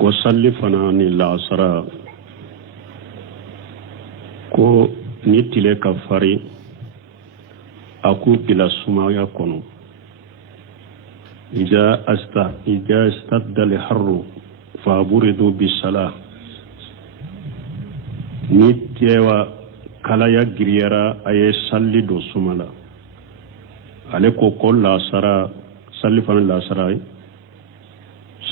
ko salli fana ni lasara ko ni tile ka fari aku bila sumaya kono ija istadda li harru fa buridu bisalah ni tewa kalaya giriyara aye salli do sumala ale ko lasara salli fana lasara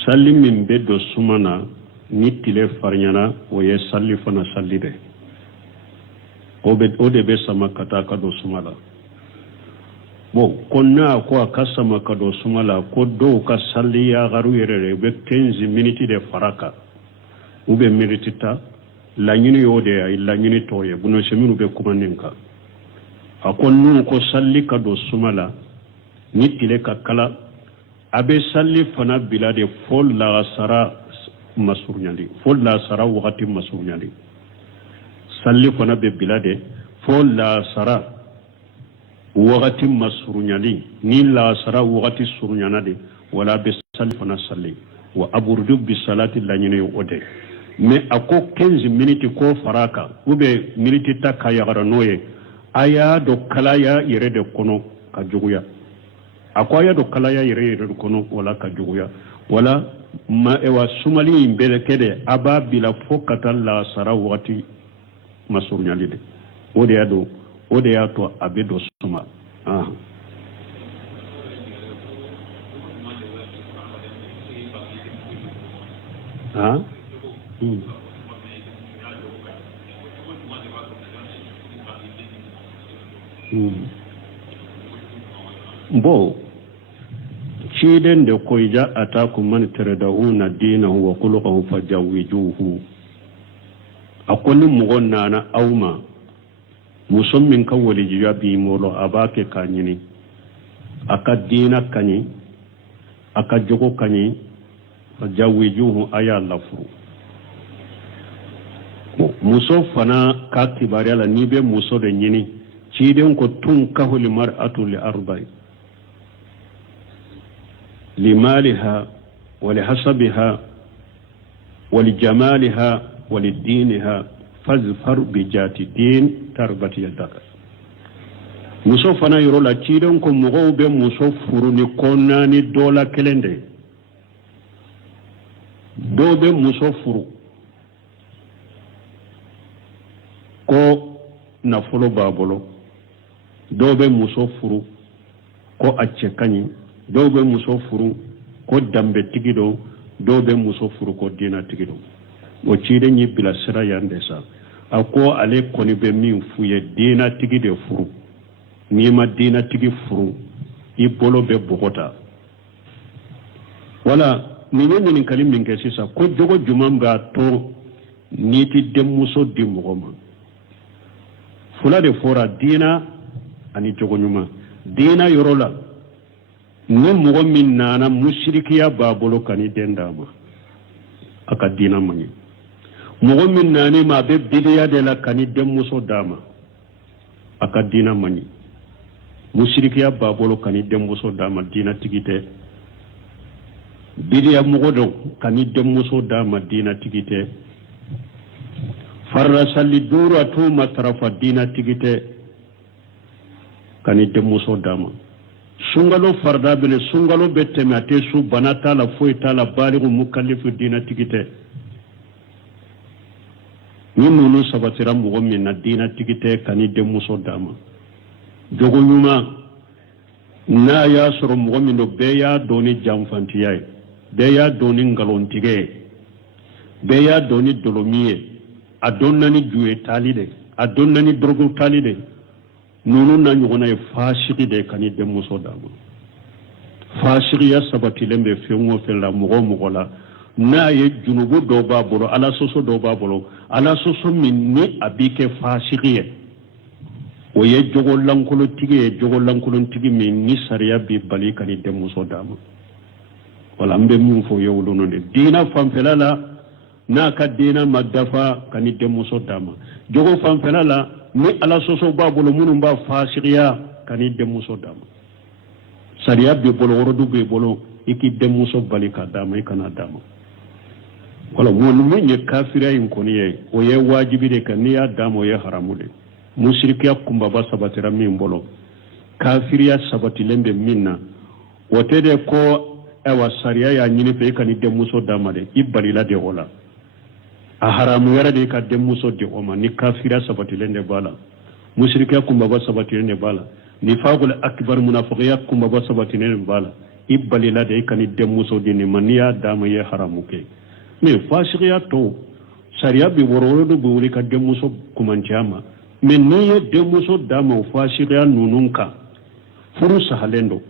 salli min be do sumana ni tile farnyana o ye salli fana salli de o de be sama kata ka do sumala bo konna ko akasama ka do sumala ko do ka salli ya garu yere be 15 minutes de faraka ube minitita la nyini yode ay la nyini toye buno seminu be kumaninka akonnu ko salli ka do sumala ni tile ka kala abe salli fana bilade fol la sara masurnyandi fol la sara wakati masurnyandi salli fana be bilade fol la sara wakati masurnyandi ni la sara wakati surnyanade wala be salli fana salli wa aburdu bi salati la nyine ode mais ako 15 minutes ko faraka ube minute ta kayagara noye aya do kalaya yere de kono ka joguya akwaya do kalaya yere do kono wala ka joguya wala ma ewa sumali mbele kede aba bila fokata la sara wati masurnyali de ode ya to abedo suma bo ciden da koija atakum man taraduna dinahu wa khuluquhu fajawijuhu akwai mugon nana auma musummin kawali jiyabi molo abake kanyini aka dina kanyi aka jogo kanyi fajawijuhu aya lafuru muso fana ka kibariala nibe muso da nyini ciden ko tun kahuli mar'atu li arba'i لمالها ولحسبها ولجمالها ولدينها فاظفر بجات الدين تربت يدك muso fana yoro la ciiden ko mogow be muso furu ni konnani dola kelende do be muso furu ko nafolo babolo do be muso furu ko acce kanyi do be muso furu ko dambe tigido do be muso furu ko dina tigido o ciide nyi bila sira yande sa ako ale koni be min fuye dina tigide furu ni ma dina tigi furu i bolo be bogota wala ni nyoni kalim min ke sisa ko jogo jumam ga to niti dem muso di mugoma fula de fora dina ani jogo nyuma dina yorola ni mugo min nana mushrikiya babolo kani dendama aka dina mani mugo min nani ma be bidiya de la kani dem muso dama aka dina mani mushrikiya babolo kani dem muso dama dina tigite bidiya mugo do kani dem muso dama dina tigite farra salli duru atu matrafa dina tigite kani dem muso dama sungalo farda bele sungalo bette mate su banata la foi tala baligu mukallifu dina tigite ni nunu sabatira mugo min na dina tigite kani de muso dama jogo nyuma na ya soro mugo min do beya doni jamfantiya beya doni ngalontige beya doni dolomiye adonnani juwe talide adonnani drogo talide nunu na nyugona e fashiki de kani de muso dama fashiki ya sabati lembe fengo fela mugo la na ye junugo do babolo ala soso do babolo ala soso minni abike fashiki ye o ye jogo lankolo tigi min ni sariya bi bali kani de muso dama wala mbe mun fo yewulo de dina famfela la na ka dina madafa kani de muso dama jogo famfela la ni ala soso babolo munum ba fasiqiya kani de muso dama sariya be bolo worodu be bolo iki de muso balika dama ikana dama wala wonu men ye kafira yin koniye o ye wajibi de kan ya damo ye haramu de mushrikiya kumba ba sabatira min bolo kafiriya sabati lembe minna wote de ko ewa sariya ya nyini fe kan de muso damade ibalila de wala a haramu yara de ka de muso de oma ni kafiriya sabati lende bala mushrikiya kumba ba sabati lende bala ni faqul akbar munafiqiya kumba ba sabati lende bala ibalila de kan de muso de ni maniya dama ye haramu ke mais fasiqiya to sariya bi wororo do wuli ka de muso kumantiama mais ni ye de muso dama fasiqiya nununka furu sahalendo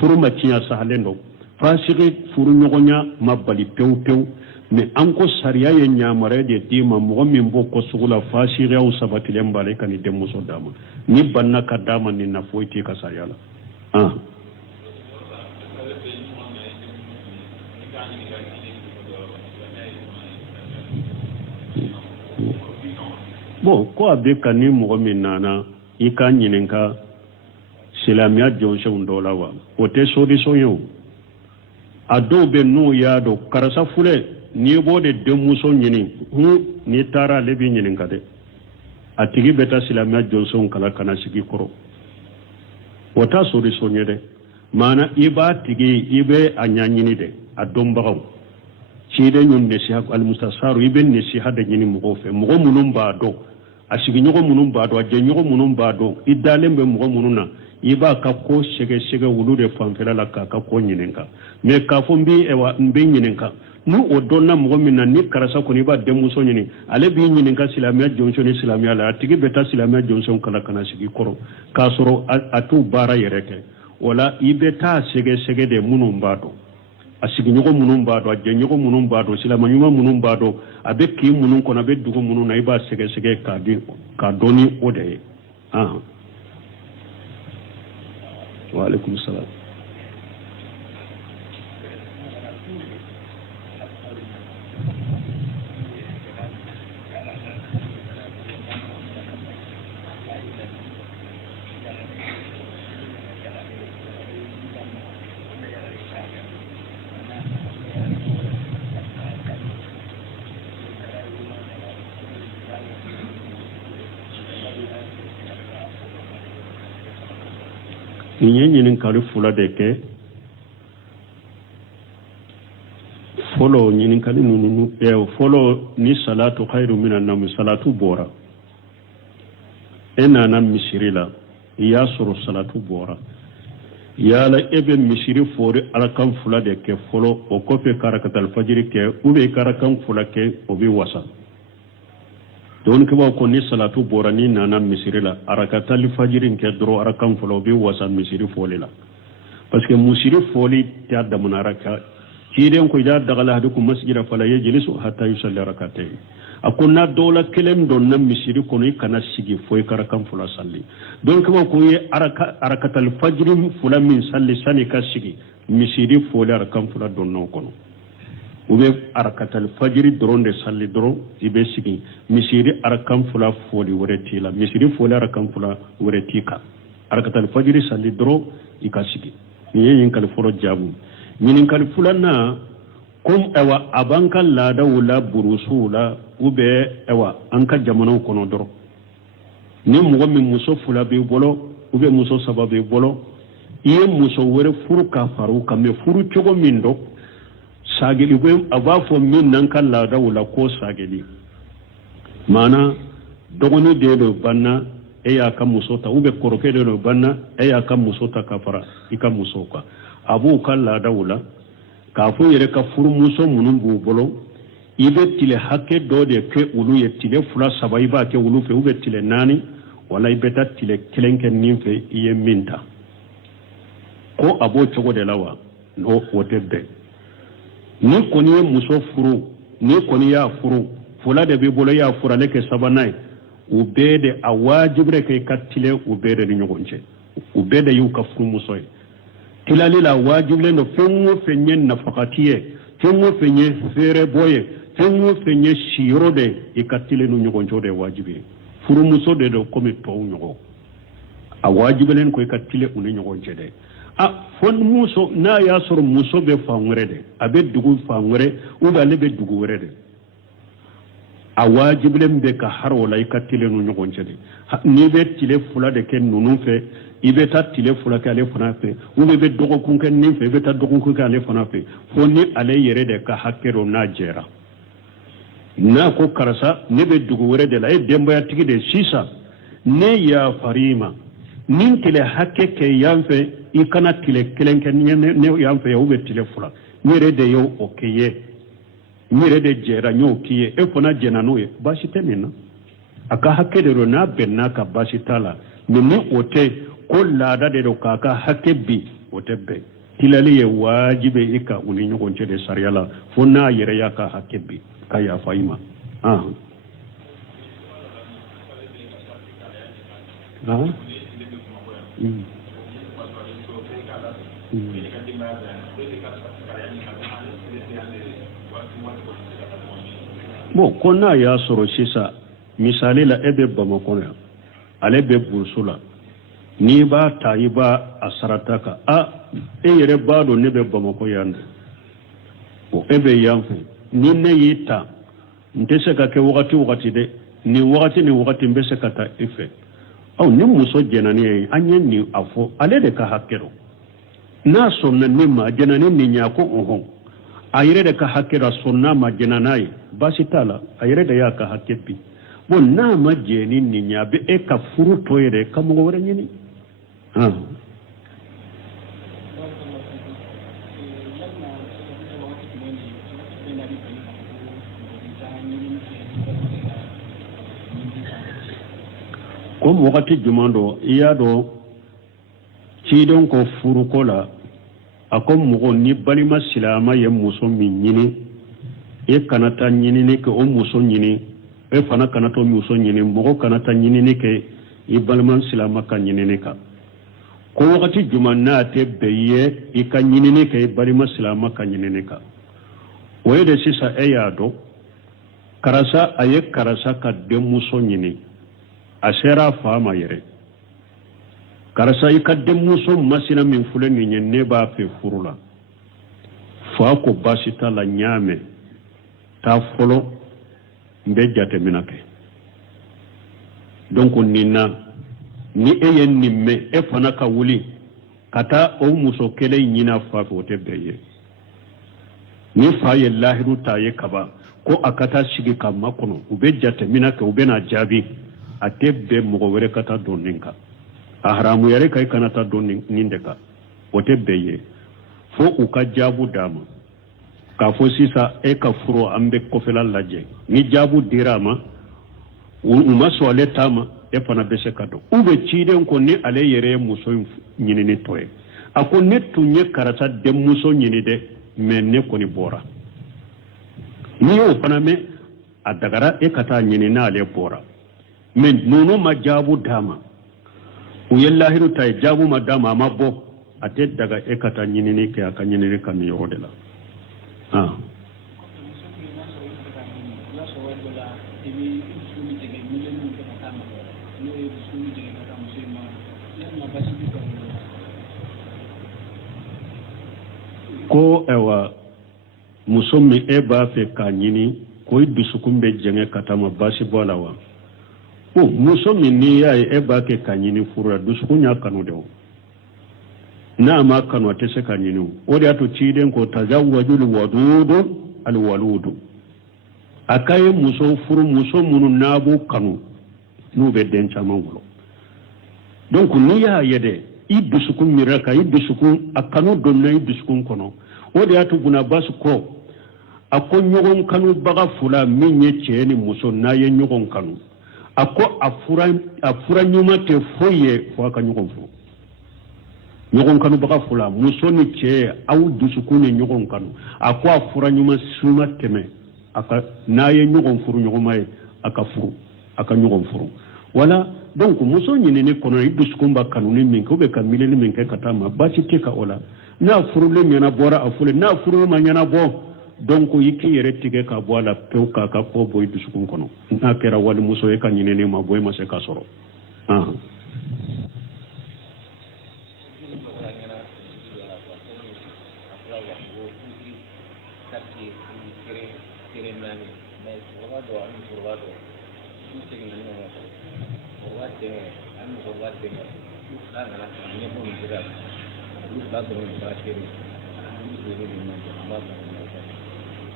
furu maciya sahalendo fasiki furu nyogonya mabali pew pew mais anko sariya ye nyamare de dima mo min bo ko sugula fasiqiya o sabatile mbale kan de muso dama ni banna ka dama ni na foyti ka sayala bon ko abe kani mo min nana ikanyinenka silamiya jɔnsenw dɔ la wa o tɛ solution ye o a dɔw bɛ n'u y'a dɔn karisa fule n'i b'o de denmuso ɲini n'i taara ale b'i ɲininka dɛ a tigi bɛ taa silamiya jɔnsenw kala ka na sigi kɔrɔ o t'a solution ye dɛ maana i b'a tigi i bɛ a ɲaɲini dɛ a dɔnbagaw ciden ɲun nesiha alimustasaru i bɛ nesiha de ɲini mɔgɔw fɛ mɔgɔ minnu b'a dɔn a sigiɲɔgɔn minnu b'a dɔn a jɛɲɔgɔn minnu b'a dɔn i dalen bɛ mɔgɔ minnu na i b'a ka ko sɛgɛsɛgɛ wulu de fanfɛla la k'a ka ko ɲininka mais k'a fɔ n bɛ ɲininka n'u o dɔnna mɔgɔ min na ni karisa kɔni i b'a denmuso ɲini ale b'i ɲininka silamɛya jɔnso ni silamɛya la a tigi bɛ taa silamɛya jɔnso kala ka na sigi kɔrɔ k'a sɔrɔ a t'u baara yɛrɛ kɛ o la i bɛ taa sɛgɛsɛgɛ de minnu b'a dɔn a sigiɲɔgɔn minnu b'a dɔn a jɛɲɔgɔn minnu b'a dɔn silamɛɲuman minnu b'a dɔn a bɛ kin minnu kɔnɔ a bɛ dugu minnu na i b'a sɛgɛsɛgɛ k'a dɔn ni o de ye Waalaikum salam. Nye ɲininkali fula de kɛ fɔlɔ ɲininkali ninnu fɔlɔ ni salatu khairu minan nawm salatu bɔra e nana misiri la i y'a sɔrɔ salatu bɔra yala e bɛ misiri fori arakan fula de kɛ fɔlɔ o kɔfɛ karakatal fajiri kɛ ou bien karakan fula kɛ o bɛ wasa don ke ba ko ni salatu bora ni nana misiri la arakatal fajiri ke dro arakan folo bi wasa misiri foli la parce que musiri foli ta da munaraka kiden ko da daga hadukum masjida fala yajlisu hatta yusalli rak'atayn akunna dola kelem don na misiri ko ni kana sigi foy karakan fula salli don ke ba ko ye arakatal fajiri fula min salli sani ka sigi misiri foli arakan fula don no kono ube arakatal fajiri doron de salli doron ibe sigi misiri arakan fula foli woreti la misiri foli arakan fula woreti ka arakatal fajiri salli doron ika sigi ni yin kal foro jabu nin kal fulana kum ewa abanka lada wala burusula ube ewa anka jamanu kono doron ni mugo min muso fula be bolo ube muso sababe bolo iye muso wore furu ka faru ka me furu chogo min do sageli ko abafo min nan kan la dawla ko sageli mana dogoni de do banna e ya kam musota ube koroke de do banna e ya kam musota kafara ika musoka abu kan la dawla ka fo yere ka furu muso munun bu bolo ibe tile hakke do de ke ulu ye tile fula sabai ba ke ulu fe ube tile nani wala ibe ta tile kelenke nimfe iye minta ko abo chogo de lawa no wotebe ni koni ye muso furu ni koni ya furu fula de be bolo ya fura ne ke sabanai u bede a wajibre ke katile u bede ni nyogonche u bede yu ka furu muso tilali la wajible no fenwo fenye nafakatiye fenwo fenye fere boye fenwo fenye shiro de ikatile no nyogoncho de wajibe furu muso de do komi to nyogo a wajible ko ikatile u ni nyogonche de fon muso na ya soro muso be fangure de abe dugu fangure o ba le be dugu wure de a wajiblem be ka har wala ikatile no nyogon cede ni be tile fula de ken nunu fe ibe ta tile fula ka le fana fe o be dogo kun ken ni fe be ta dogo kun ka le fana fe foni ale yere de ka hakkero na jera na ko karasa ne be dugu wure de la e demba ya tigi de sisa ne ya farima nin tile hakke ke yanfe ikana tile kelenke ne yanfe ya ube tile fula nyere de yo okeye nyere de jera nyo kiye e fona jena no ye bashi temina aka hakke de ro na benna ka bashi tala ni ote ko lada de ro ka hakke bi ote be tilali ye wajibe ika uni nyo konche de sariala fona yere ya ka hakke bi ka ya faima bon konna ya soro sisa misali la ebe Bamako ya ale be bursula ni ba tayi ba asarataka e yere ba do ne be Bamako yande o ebe yanfu ni ne yita ntese ka ke wakati de ni wakati mbese kata ife ni muso jenani anye ni afo ale de ka hakkero na sonna ni ma jenani ni nyako ayire de ka hakkera sonna ma jenanai basi tala ayire de ya ka hakkepi bon na ma jeni ni nyabe e ka furu toyere ka mo wore nyini comme wakati jumando iyado cidon ko furu kola akom mugo ni balima silama ye muso min nyini e kanata nyini ne ke o muso nyini e fana kanato muso nyini mugo kanata nyini ne ke i balima silama ka nyini ne ka ko wakati jumanna te beye i ka nyini ne ke balima silama ka nyini ne ka o de sisa e yado karasa aye karasa ka de muso nyini asera fama yere karasa ikadde muso masina min fule ni ne ba fe furula fa ko basita la nyame ta folo mbe jate minake donc nina ni eyen nimme e fana ka wuli kata o muso kele nyina fa ko te beye ni fa ye lahiru ta ye kaba ko akata shigi kama kono ube jate minake ube na jabi atebbe mugo were kata doninka ahramu yare kai kanata donin nindeka otebbe ye fo uka jabu dama ka fo sisa e ka furo ambe kofela laje ni jabu dirama uma swale tama e fana bese kado ube chiden ko ni ale yere muso nyini ni toye ako netu nye karata de muso nyini de menne ko ni bora ni o fana me adagara e kata nyini na ale bora men nono ma jabu dama u yallahiru tay jabu ma dama ma bo ate daga ekata nyinini ke aka nyinini kan yode la ko ewa musomi eba fe kanyini ko idusukumbe jenge katama basi bola wa muso min ni ya e ba ke kanyini fura dusukunya kanu de na ma kanu te se kanyini o de ato ciden ko tazawwajul wadudu al waludu akaye muso furu muso munu nabu kanu no be den chama wulo donc ni ya yede idusukun miraka idusukun akanu donna idusukun kono o de ato buna basu ko akon nyogon kanu baga fula minye cheni muso na ye nyogon kanu ako afura nyuma te foye fo aka nyogon fo nyogon kanu baka fula muso ni che au dusukune nyogon kanu ako afura nyuma suma teme aka naye nyogon furu nyogomaye aka furu aka nyogon furu wala donc muso nyine ne kono idusukumba kanu ni min ko be kamile ni min ke katama bachi teka ola na furu le nyana bora afule na furu ma nyana bo donc yiki yere tige ka boala pewka ka ko boy dusukun kono na kera wali muso e kanyine ne ma boy ma se ka soro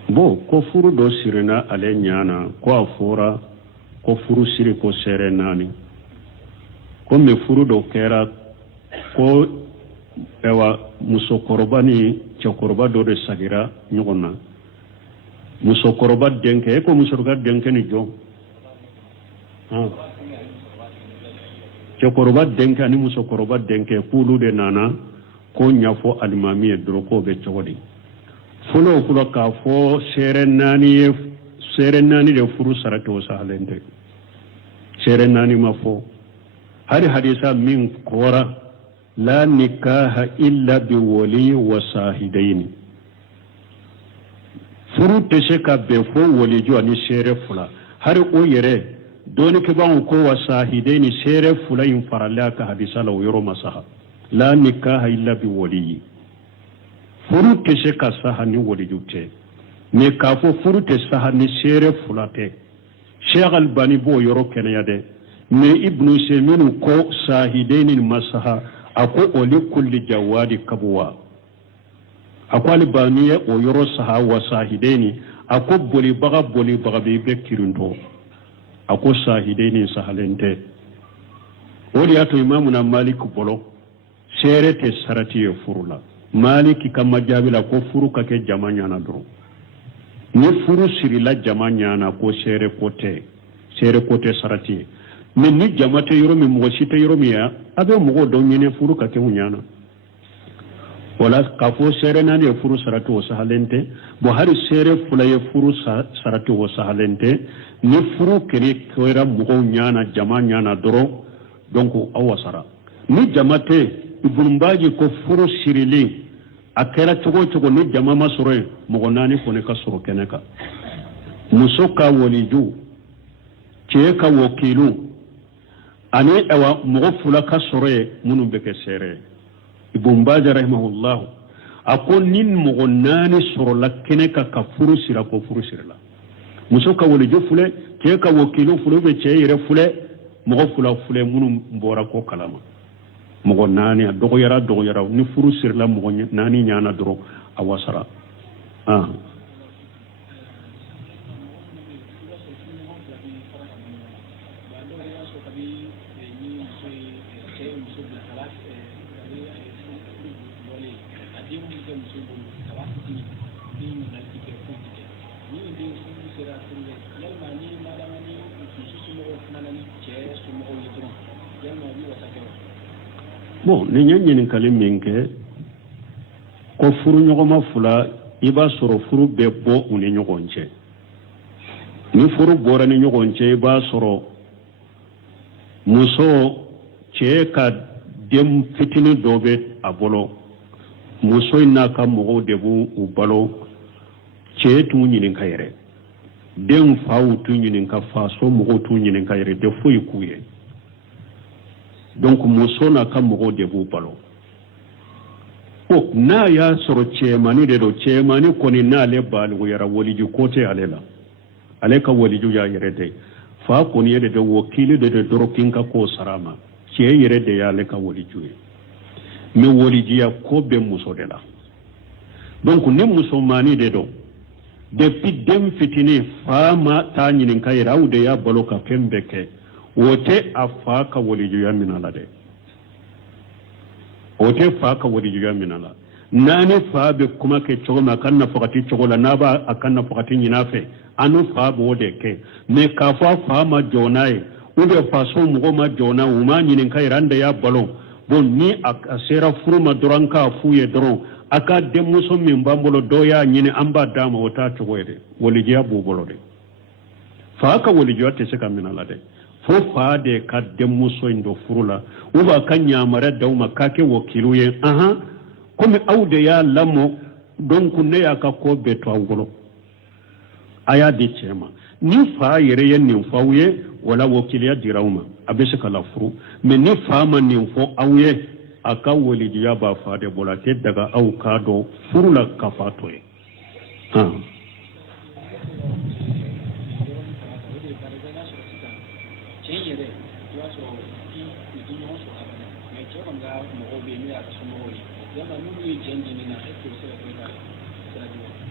Bo ko furu do sirina ale nyana ko afora ko furu siri ko serenani ko me furu do kera ko ewa musokoroba ni chokoroba do de sagira nyogona musokoroba denke ko musokoroba denke ni jo chokoroba denke ani musokoroba denke pulu de nana ko nyafo alimami dro ko be chogodi fulo ka fo serenani de furu sarato sahalende serenani ma fo hari hadisa min kora la nikaha illa bi wali wa sahidaini furu tese ka be fo wali jo ani sere fula hari o yere doni ke ban ko wa sahidaini sere fula in faralla ka hadisa la yoro masaha la nikaha illa bi wali furu tese ka sahani wali jute me ka fo furu te sahani sere fula te Sheikh Albani bo yoro kenya de me ibnu seminu ko sahidaini masaha ako oli kulli jawadi kabwa ako albaniye o yoro saha wa sahidaini ako boli baga be kirundo ako sahidaini sahalente wodi ato imamuna malik bolo sere te sarati e furula maliki kama jabila ko furu kake jamanya na dro ni furu sirila jamanya na ko sere kote sarati min ni jamate yoro mi mo sita yoro mi ya abe mo do nyene furu ka ke munyana wala ka fo sere na ne furu saratu o sahalente bo hari sere fula ye furu saratu o sahalente ni furu kere koira mo nyana jama nyana doro donc awasara ni jamate ibulumbaji ko furu sirili akera chogo ni jama masore mo nani ko ne ka soro keneka musoka woliju cheka wakilu ani ewa mogo fula ka sore munu beke sere ibumbaja rahimahullah ako nin mogo nani soro la kene ka furu sira ko furu sira la muso ka woli jo fule ke ka wakilu fulu be che yere fule mogo fule munu mbora ko kalama mogo nani dogo yara ni furu sira la mogo nani nyana doro awasara bon ni nyanyini kali minke ko furu nyogoma fula iba soro furu be bo uni nyogonche ni furu bora ni nyogonche iba soro muso che ka dem fitini dobe abolo muso ina ka mogo debu ubalo che tu nyinin kayere dem fawu tu nyinin ka faso mogo tu nyinin kayere de fuyi kuye donc muso na ka mogo debu balo o na ya soro chemani de do chemani koni na le balu yara woliju kote alela ale ka woliju ya yere de fa koni yede de wakili de dorokinka ko sarama che yere de ya le ka woliju me woliji ya ko be muso de la donc ne muso mani de do depuis dem fitini fama ta nyinin ka yara ude ya balo ka kembeke wote afa ka woliju ya minala de wote fa ka woliju ya minala nane fa be kuma ke chogoma kanna fakati chogola naba akanna fakati nyinafe anu fa bo de ke me ka fa ma jonai ube fa so mo ma jona uma nyinin ka iranda ya balo bon ni asera furuma duranka fuye doron aka demuso min bambolo doya nyini amba dama wota chogoede woliju ya bubolo de fa ka woliju ya teseka minala de fo fa de ka demuso indo furula uba kanya mare dauma kake wakilu ye comme awde ya lamo donc ne ya ka ko beto angolo aya de chema ni fa yere yen ni fawye wala wakiliya dirawma abese kala furu mais ni fa man ni fo awye aka wolidi ya ba fa de bolate daga au kado furula kafato ye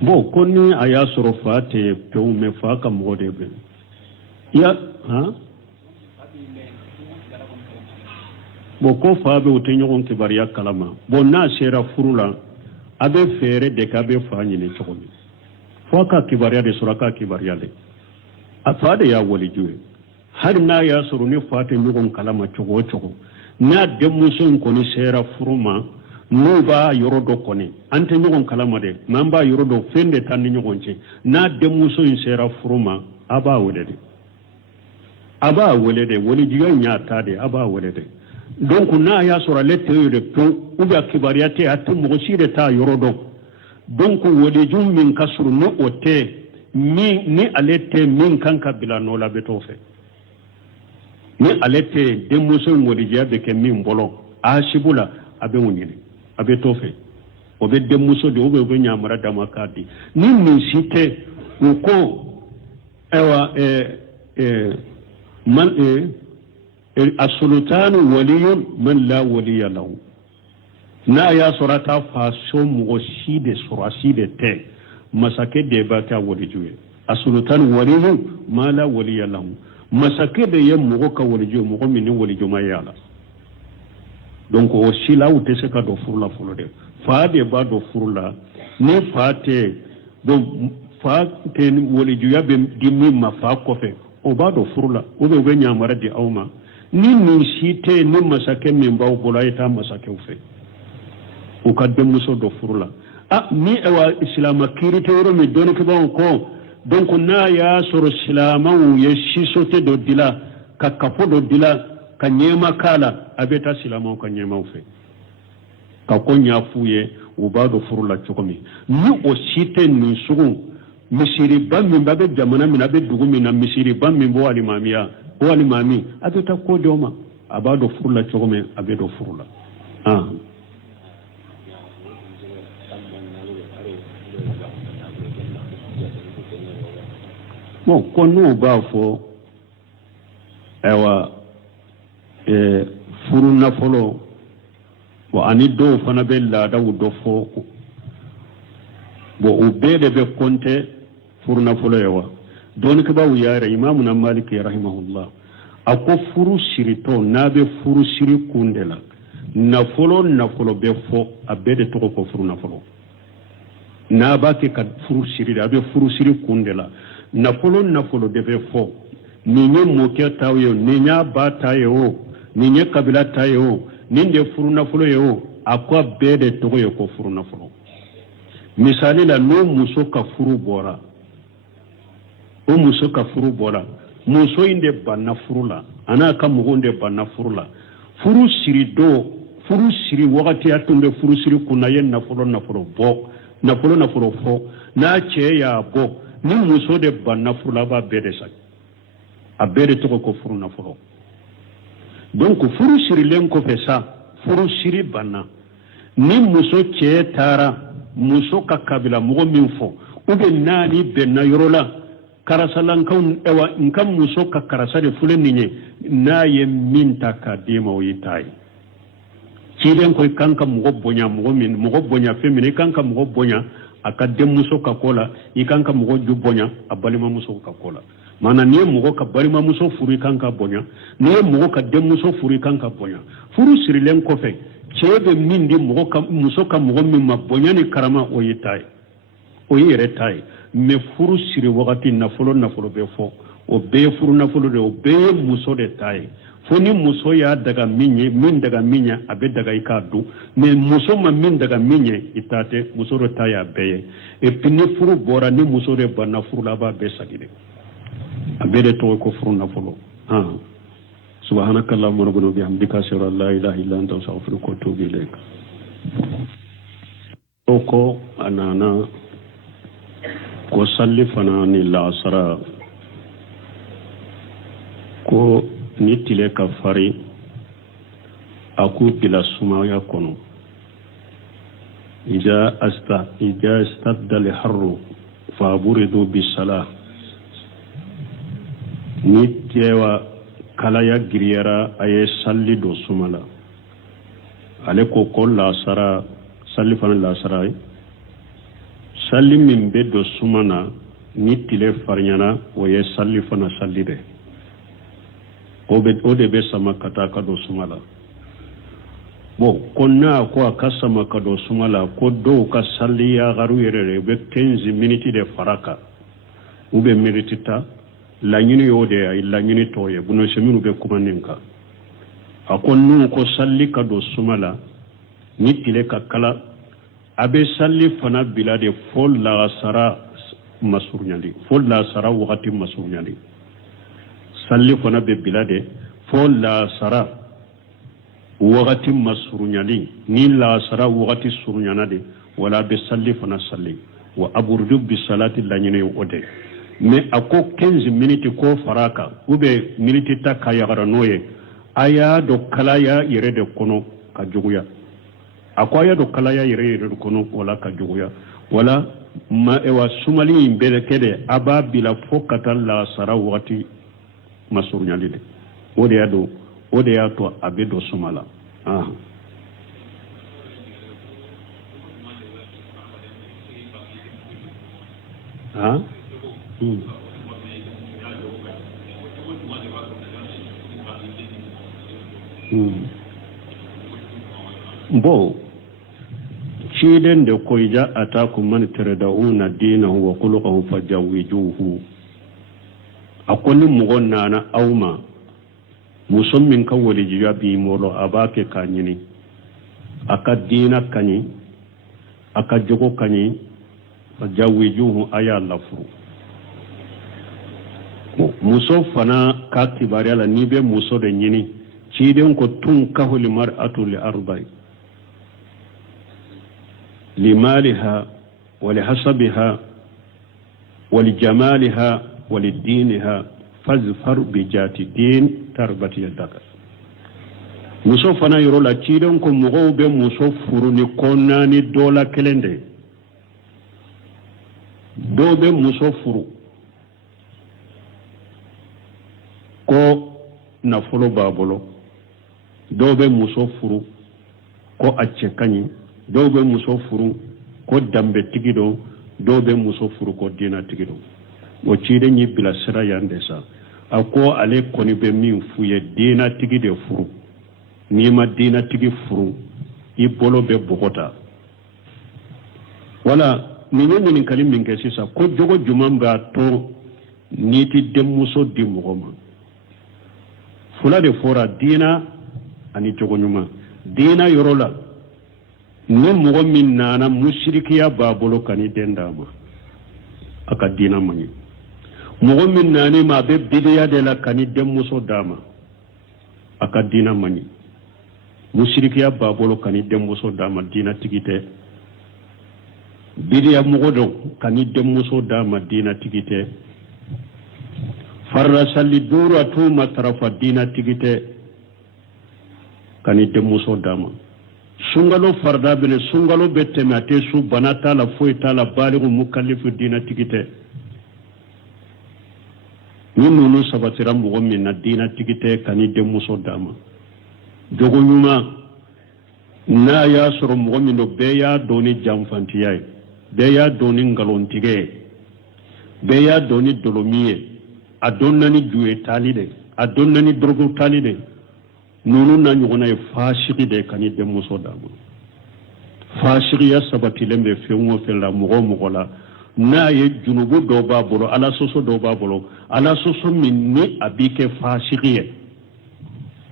bo konni aya soro fate pewme faka mode be ya bo ko faabe o tenyon ke bariya kalama bo na sera furula abe fere de kabe fanyi ne chokomi faka kibariya de suraka kibariya de afade ya wali juwe har na ya soro ne fate nyon kalama chogo chogo na demusun ko ni sera furuma no ba yoro do koni ante nyon kalama de namba yoro do fende tan nyon ce na demusun sera furuma aba wole de wali juwe nya ta de aba wole de donc na ya sura lette de ton uba kibariyate atte mo sire ta yorodo donc wode jum min kasru no ote ni alete min kanka bila no la betofe ni alete de muso wodi jabe ke min bolo a shibula abe wonyini abe tofe obe de muso de obe nyamara damakadi ni min site ko ewa man السلطان ولي من لا ولي له na ya surata faso mo side suraside te masake de bata wali juwe asultan waliyu ma la wali lahu masake de yem mo ka wali juwe mo min wali juma yala donc o sila u tese ka do furla fulo de fa de ba do furla ne fate do fa te wali juwe be dimmi ma fa ko fe o ba do furla o be nyamara de awma ni min site ni masake min baw bola ita masake ufe o kadde muso do furla ni ewa islama kirite woro mi don ke bon ko donc na ya soro islama wu ye shisote do dila ka kapo do dila ka nyema kala abeta islama ka nyema ufe ka ko nyafuye o ba do furla chokomi ni o site ni sugu misiri ban min babe jamana min abe dugu min na misiri ban min bo alimamiya wali mami abeta ko doma abado furla chogome abedo furla mo kono ba fo ewa furu na folo wa ani do fana bella da do fo bo ubede be konte furu na folo ewa don ka bawu yare imamu na maliki rahimahullah ako furu sirito na be furu siri kundela na folo be fo abede to ko furu na folo na ba ke ka furu siri da be furu siri kundela na folo de be fo ni nye moke tawo ni nya ba tayo ni nye kabila tayo ni de furu na folo yo akwa bede to ko furu na folo misali la no muso ka furu bora o muso ka furu bora muso inde banna furula ana ka mugonde banna furula furu siri wakati atumbe furu siri kuna yen na folo fo na che ya bo ni muso de banna furula ba bede sak a bede to ko furu na folo donc furu siri len ko fesa furu siri banna ni muso che tara muso ka kabila mugo min fo ube nani benna yorola karasalan kan ewa nkam muso ka karasare fulen ninye na ye minta ka dema o yitai kiden koy kanka mugo bonya femine kanka mugo bonya aka dem muso ka kola i kanka mugo ju bonya abalima muso ka kola mana ne mugo ka balima muso furi kanka bonya ne mugo ka dem muso furi kanka bonya furu sirilen ko fe chebe mindi mugo ka muso ka mugo min ma bonya ni karama o yitai o yere tai me furu siri wakati nafolo be fo o be furu nafolo de o be muso de tai foni muso ya daga min daga minya abe daga ikadu me muso ma min daga minye itate muso ro tai abe e pini furu bora ni muso de banna furu la ba be sagide abe de to ko furu nafolo subhanakallahumma rabbana bihamdika ashhadu an la ilaha illa anta astaghfiruka wa atubu ilaik oko anana ko salli fana ni lasara ko ni tile ka fari aku bila sumaya kono ija astadda al harru faburidu bisala ni tewa kalaya giriyara aye salli do sumala ale ko la sara salli fana la sara salli min be do sumana ni tile farnyana oye salli fana salli de ode be sama kata ka do sumala bo konna ko akasama ka do sumala ko do ka salli ya garu yere be 15 minutes de faraka ube meritita la nyini yode ay la nyini toye buno seminu be kumaninka akonnu ko salli ka do sumala ni tile ka kala abe salli fana bilade fol la sara masurnyali fol la sara wakati masurnyali salli fana be bilade fol la sara wakati masurnyali ni la sara wakati surnyanade wala be salli fana salli wa aburdu bi salati la nyini ode mais ako 15 minutes ko faraka ube minute ta kayagara noye aya do kalaya yere de kono ka joguya ako aya do kalaya yere de kono wala ka joguya wala ma ewa sumali imbele kede aba bila fokata la sara wati masurnyali de ode ya to abedo sumala bo ciden da koija atakum man tarda'una dinahu wa khuluquhu fajawijuhu akwai mugon nana auma musammin kawali jiyabi molo abake kanyini aka dina kanyi aka jogo kanyi fajawijuhu aya lafuru muso fana ka kibari ala nibe muso de nyini ciden ko tun kahuli mar'atu li arba'i limaliha wa lihasabiha wa lijamaliha wa lidiniha fazfar bi jati din tarbati yadaka muso fana yoro la ciden ko mugo be muso furu ni konnani dola kelende do be muso furu ko nafolo babolo do be muso furu ko acce kanyi do be muso furu ko dambe tigido do be muso furu ko dina tigido o cide nyi bila sira yande sa ako ale koni be min fuye dina tigide furu ni ma dina tigi furu I bolo be bogota wala ni kalim min ke sisa ko jogo juman ba to niti demuso di mugoma fula de fora dina ani jogo nyuma dina yorola ne mugo min nana mushrikiya babolo kani dendama aka dina mani mugo min nani ma be bidiya de la kani demuso dama aka dina mani mushrikiya babolo kani demuso dama dina tigite bidiya mugo do kani demuso dama dina tigite farra salli duru atuma tarafa dina tigite kani demuso dama sungalo farda bene sungalo bette mate su banata la foita la balighu mukallifu dina tigite nunu sabatira mugo minna dina tigite kani demuso dama jogo nyuma na ya soro mugo mindo beya doni jamfantiyai beya doni ngalontige beya doni dolomiye adonnani duwe talide adonnani drogo talide nunu na nyugona fashiri de kani de muso dama fashiri ya sabati lembe fenwo fela mugo la na ye junubu do babolo ala soso do babolo ala soso minni abike fashiri ye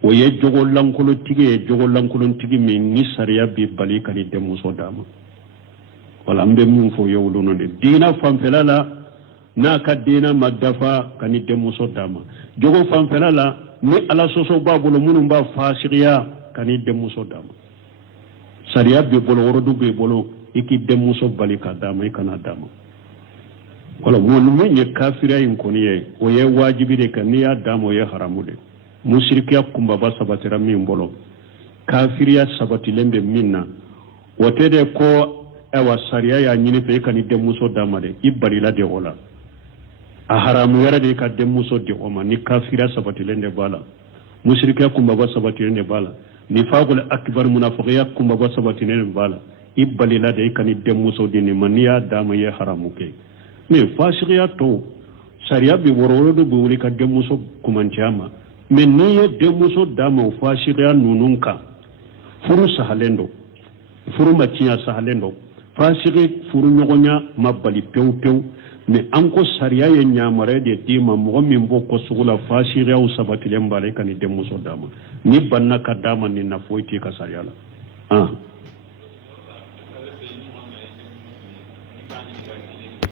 o ye jogo lankolo tige jogo lankolo tigi minni sariya bi bali kani de muso dama wala mbe mun fo yewluno de dina famfela la na ka dina madafa kani de muso dama jogo famfela la ni ala soso babolo munum ba fashiriya kani de muso dama sariya bi bolo worodu be bolo iki de muso bali ka dama ikana dama wala wonu men kafira yin koniye o ye wajibi de kan ya dama o ye haramu de mushrikiya kumba ba sabatira min bolo kafiriya sabati lembe minna wotede ko ewa sariya ya nyini fe kan de muso damade ibarila de wala a haramu yara de ka de muso de oma ni kafira sabatilende bala mushrika kumba ba sabatilende bala nifaqul akbar munafiqiya kumba ba sabatilende bala ibalila de kan de muso de ni maniya dama ye haramu ke me fasiqiya to sariya bi wororo do buli ka de muso kumantiama me ni ye de muso dama fasiqiya nununka furu sahalendo furu matiya sahalendo fasiki furu ɲɔgɔnya ma bali pewu pewu mais an ko sariya ye ɲamare de di ma mɔgɔ min bɔ ko sugu la fasikiyaw sabatilen b'a la i ka ni denmuso d'a ma ni banna ka d'a ma nin na foyi t'i ka sariya la